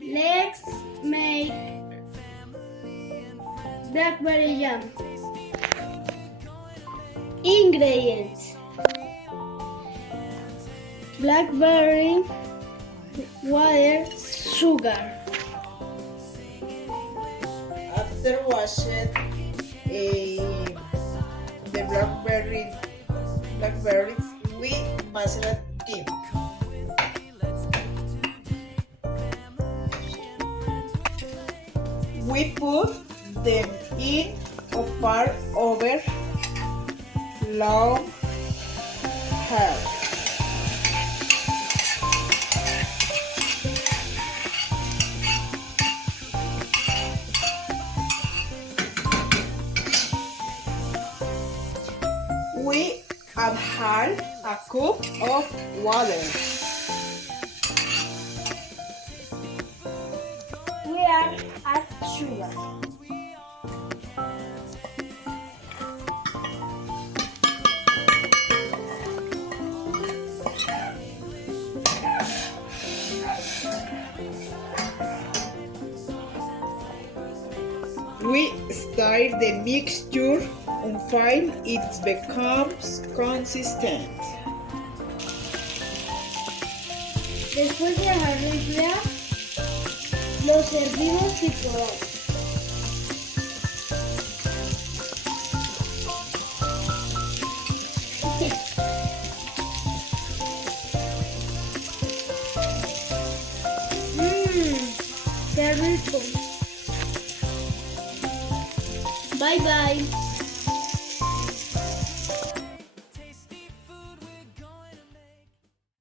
Let's make Blackberry jam. Ingredients: blackberry, water, sugar. After washing the blackberries, we macerate them. We put them in a pot over long hair. We add a cup of water. We add sugar. We stir the mixture until it becomes consistent. Después de dejarlo enfriar, lo servimos y probamos. ¡Qué rico! Bye bye.